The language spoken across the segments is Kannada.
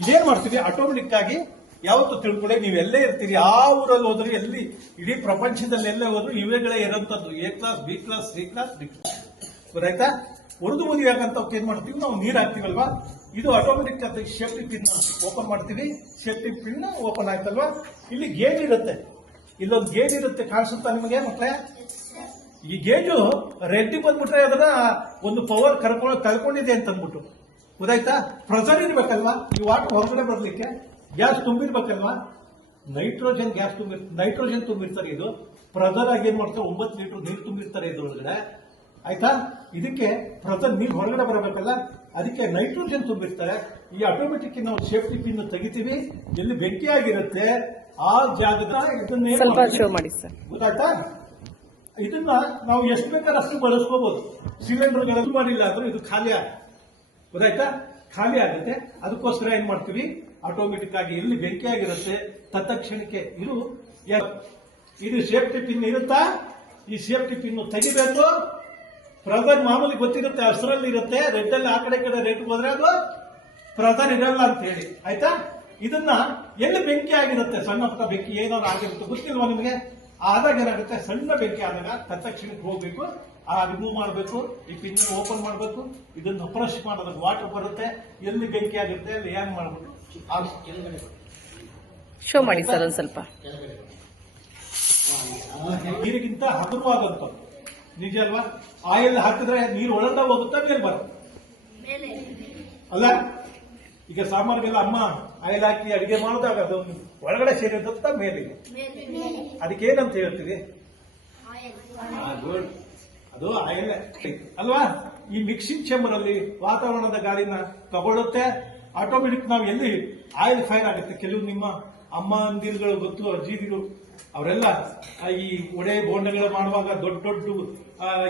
ಇದೇನ್ ಮಾಡ್ತೀವಿ ಆಟೋಮೆಟಿಕ್ ಆಗಿ ಯಾವತ್ತು ತಿಳ್ಕೊಳ್ಳಿ, ನೀವು ಎಲ್ಲೇ ಇರ್ತೀರಿ, ಆ ಊರಲ್ಲಿ ಹೋದ್ರೆ ಎಲ್ಲಿ ಇಡೀ ಪ್ರಪಂಚದಲ್ಲಿ ಎಲ್ಲೇ ಹೋದ್ರು ಇವೆಗಳೇ ಇರೋಂಥದ್ದು. A class, B class, C class, D class. ಗೊತ್ತಾಯ್ತಾ? ಉರ್ದು ಮುಗಿಯಾಕಂತ ಏನ್ ಮಾಡ್ತೀವಿ ನಾವು, ನೀರ್ ಹಾಕ್ತಿವಲ್ವಾ, ಇದು ಆಟೋಮೆಟಿಕ್ ಅಂತ ಸೇಫ್ಟಿ ಪಿನ್ ಓಪನ್ ಮಾಡ್ತೀವಿ. ಸೇಫ್ಟಿ ಪಿನ್ ಓಪನ್ ಆಯ್ತಲ್ವಾ, ಇಲ್ಲಿ ಗೇಜ್ ಇರುತ್ತೆ, ಇಲ್ಲೊಂದು ಗೇಜ್ ಇರುತ್ತೆ, ಕಾಣಿಸುತ್ತಾ ನಿಮಗೆ ಮಕ್ಕಳೇ? ಈ ಗೇಜು ರೆಡ್ಡಿ ಬಂದ್ಬಿಟ್ರೆ ಅದನ್ನ ಒಂದು ಪವರ್ ಕಳ್ಕೊಂಡಿದೆ ಅಂತ ಅಂದ್ಬಿಟ್ಟು. ಗೊತ್ತಾಯ್ತಾ? ಪ್ರೆಷರ್ ಇರ್ಬೇಕಲ್ವಾ, ಈ ವಾಟರ್ ಹೊರಗಡೆ ಬರ್ಲಿಕ್ಕೆ ಗ್ಯಾಸ್ ತುಂಬಿರ್ಬೇಕಲ್ವಾ, ನೈಟ್ರೋಜನ್ ತುಂಬಿರ್ತಾರೆ. ಇದು ಪ್ರೆಷರ್ ಆಗಿ ಏನ್ ಮಾಡ್ತಾರೆ, 9 ಲೀಟರ್ ನೀರು ತುಂಬಿರ್ತಾರೆ ಇದ್ರೊಳಗಡೆ. ಆಯ್ತಾ? ಇದಕ್ಕೆ ಪ್ರೆಷರ್ ನೀರು ಹೊರಗಡೆ ಬರಬೇಕಲ್ಲ, ಅದಕ್ಕೆ ನೈಟ್ರೋಜನ್ ತುಂಬಿರ್ತಾರೆ. ಈ ಆಟೋಮೆಟಿಕ್ ನಾವು ಸೇಫ್ಟಿ ಪಿನ್ ತೆಗಿತೀವಿ, ಎಲ್ಲಿ ಬೆಂಕಿ ಆಗಿರುತ್ತೆ ಆ ಜಾಗದ ಇದನ್ನೇ ಗೊತ್ತಾಯ್ತಾ? ಇದನ್ನ ನಾವು ಎಷ್ಟು ಬೇಕಾದ್ರೆ ಅಷ್ಟು ಬಳಸ್ಕೋಬಹುದು. ಸಿಲಿಂಡರ್ಗಳನ್ನು ಮಾಡಿಲ್ಲ ಅಂದ್ರೆ ಇದು ಖಾಲಿ ಆಗುತ್ತೆ. ಗೊತ್ತಾಯ್ತಾ? ಖಾಲಿ ಆಗುತ್ತೆ. ಅದಕ್ಕೋಸ್ಕರ ಏನ್ ಮಾಡ್ತೀವಿ, ಆಟೋಮೆಟಿಕ್ ಆಗಿ ಎಲ್ಲಿ ಬೆಂಕಿ ಆಗಿರುತ್ತೆ ತತ್ಕ್ಷಣಕ್ಕೆ ಇದು ಸೇಫ್ಟಿ ಪಿನ್ ಇರುತ್ತಾ, ಈ ಸೇಫ್ಟಿ ಪಿನ್ ತೆಗಿಬೇಕು. ಪ್ರೆಷರ್ ಮಾಮೂಲಿ ಗೊತ್ತಿರುತ್ತೆ, ಹಸಿರಲ್ಲಿ ಇರುತ್ತೆ, ರೆಡ್ ಅಲ್ಲಿ ಆ ಕಡೆ ರೆಡ್ ಹೋದ್ರೆ ಅದು ಪ್ರೆಷರ್ ಇರಲ್ಲ ಅಂತ ಹೇಳಿ. ಆಯ್ತಾ? ಇದನ್ನ ಎಲ್ಲಿ ಬೆಂಕಿ ಆಗಿರುತ್ತೆ, ಸಣ್ಣ ಪುಟ್ಟ ಬೆಂಕಿ ಏನಾದ್ರು ಆಗಿರುತ್ತೆ ಗೊತ್ತಿಲ್ವಾ ನಿಮಗೆ? ಆದಾಗ ಏನಾಗುತ್ತೆ, ಸಣ್ಣ ಬೆಂಕಿ ಆದಾಗ ತತ್ಕ್ಷಣಕ್ಕೆ ಹೋಗ್ಬೇಕು, ರಿಮೂವ್ ಮಾಡಬೇಕು, ಈ ಪಿನ್ ಓಪನ್ ಮಾಡಬೇಕು, ಇದನ್ನು ಫ್ರೆಶ್ ಮಾಡೋದಕ್ಕೆ ವಾಟರ್ ಬರುತ್ತೆ. ಎಲ್ಲಿ ಬೆಂಕಿ ಆಗುತ್ತೆ ಅಲ್ಲಿ ಏನ್ ಮಾಡ್ಬಿಟ್ಟು ಶೋ ಮಾಡಿ ಸರ್ ಒಂದು ಸ್ವಲ್ಪ. ನೀರಿಗಿಂತ ಹಗುರವಾದಂಥದ್ದು ನಿಜ ಅಲ್ವಾ? ಆಯಿಲ್ ಹಾಕಿದ್ರೆ ನೀರು ಒಳಗ ಹೋಗುತ್ತಾ ಮೇಲೆ ಬರುತ್ತೆ ಅಲ್ಲ? ಈಗ ಸಾಂಬಾರ್ಗೆಲ್ಲ ಅಮ್ಮ ಆಯಿಲ್ ಹಾಕಿ ಅಡಿಗೆ ಮಾಡಿದಾಗ ಅದು ಒಳಗಡೆ ಸೇರಿದಂತ ಮೇಲಿಗೆ, ಅದಕ್ಕೆ ಏನಂತ ಹೇಳ್ತೀವಿ? ಅದು ಆಯಿಲ್ ಅಲ್ವಾ? ಈ ಮಿಕ್ಸಿಂಗ್ ಚೇಂಬರ್ ಅಲ್ಲಿ ವಾತಾವರಣದ ಗಾಳಿನ ತಗೊಳ್ಳುತ್ತೆ. ಆಟೋಮೆಟಿಕ್ ನಾವು ಎಲ್ಲಿ ಆಯಿಲ್ ಫೈರ್ ಆಗುತ್ತೆ. ಕೆಲವು ನಿಮ್ಮ ಅಮ್ಮ ಅಂದಿರುಗಳು ಗೊತ್ತು, ಅಜ್ಜಿದಿರು, ಅವರೆಲ್ಲ ಈ ಒಡೆ ಬೋಂಡಗಳು ಮಾಡುವಾಗ ದೊಡ್ಡ ದೊಡ್ಡ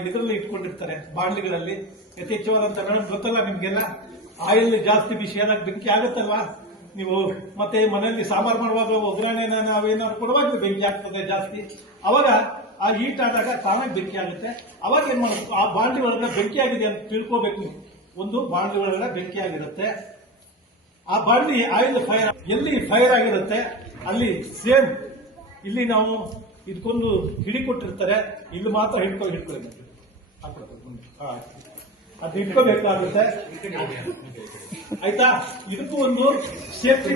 ಇದರಲ್ಲಿ ಇಟ್ಕೊಂಡಿರ್ತಾರೆ, ಬಾಣ್ಲಿಗಳಲ್ಲಿ ಯಥೇಚ್ಛವಾದಂತ. ಗೊತ್ತಲ್ಲ ನಿಮ್ಗೆಲ್ಲ, ಆಯಿಲ್ ಜಾಸ್ತಿ ಬಿಸಿ ಏನಾಗಿ ಬೆಂಕಿ ಆಗುತ್ತಲ್ವಾ? ನೀವು ಮತ್ತೆ ಮನೆಯಲ್ಲಿ ಸಾಂಬಾರ್ ಮಾಡುವಾಗ ಒಗ್ಗರಣೆ ನಾವೇನಾದ್ರು ಕೊಡುವಾಗ ಬೆಂಕಿ ಆಗ್ತದೆ ಜಾಸ್ತಿ. ಅವಾಗ ಆ ಹೀಟ್ ಆದಾಗ ತಾನಾಗಿ ಬೆಂಕಿ ಆಗುತ್ತೆ. ಅವಾಗ ಏನ್ ಮಾಡಬೇಕು, ಆ ಬಾಂಡ್ಲಿ ಒಳಗಡೆ ಬೆಂಕಿ ಆಗಿದೆ ಅಂತ ತಿಳ್ಕೋಬೇಕು ನೀವು. ಒಂದು ಬಾಂಡ್ಲಿ ಒಳಗಡೆ ಬೆಂಕಿ ಆಗಿರುತ್ತೆ, ಆ ಬಾಂಡ್ಲಿ ಆಯಿಲ್ ಫೈರ್ ಎಲ್ಲಿ ಫೈರ್ ಆಗಿರುತ್ತೆ ಅಲ್ಲಿ ಸೇಮ್ ಇಲ್ಲಿ ನಾವು ಇದಕ್ಕೊಂದು ಹಿಡಿ ಕೊಟ್ಟಿರ್ತಾರೆ, ಇಲ್ಲಿ ಮಾತ್ರ ಹಿಡ್ಕೊಳ್ಬೇಕು, ಅದು ಇಟ್ಕೋಬೇಕಾಗುತ್ತೆ. ಆಯ್ತಾ? ಇದಕ್ಕೂ ಒಂದು ಸೇಫ್ಟಿ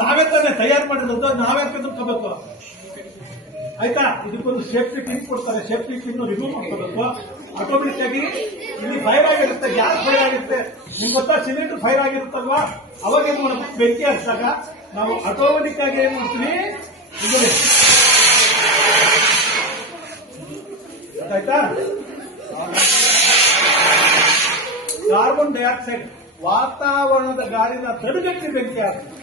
ನಾವೇ ತಾನೇ ತಯಾರು ಮಾಡಿರೋದು, ನಾವೇ ತಿಳ್ಕೋಬೇಕು. ಆಯ್ತಾ? ಇದಕ್ಕೊಂದು ಸೇಫ್ಟಿ ಪಿನ್ ಕೊಡ್ತಾರೆ, ಸೇಫ್ಟಿ ಪಿನ್ ರಿಮೂವ್ ಮಾಡ್ಕೋಬೇಕು. ಆಟೋಮೆಟಿಕ್ ಆಗಿ ಇಲ್ಲಿ ಫೈರ್ ಆಗಿರುತ್ತೆ, ಗ್ಯಾಸ್ ಫೈರ್ ಆಗಿರುತ್ತೆ. ನಿಮ್ಗೆ ಗೊತ್ತಾ, ಸಿಲಿಂಡರ್ ಫೈರ್ ಆಗಿರುತ್ತಲ್ವಾ, ಅವಾಗ ಏನ್ ಮಾಡಬೇಕು, ಬೆಂಕಿ ಹಚ್ಚಿದಾಗ ನಾವು ಆಟೋಮೆಟಿಕ್ ಆಗಿ ಏನ್ ಮಾಡ್ತೀವಿ, ಆಯ್ತಾ? ಕಾರ್ಬನ್ ಡೈಆಕ್ಸೈಡ್ ವಾತಾವರಣದ ಗಾಳಿನ ತಡೆಗಟ್ಟಿ ಬೆಂಕಿ ಆಗ್ತದೆ.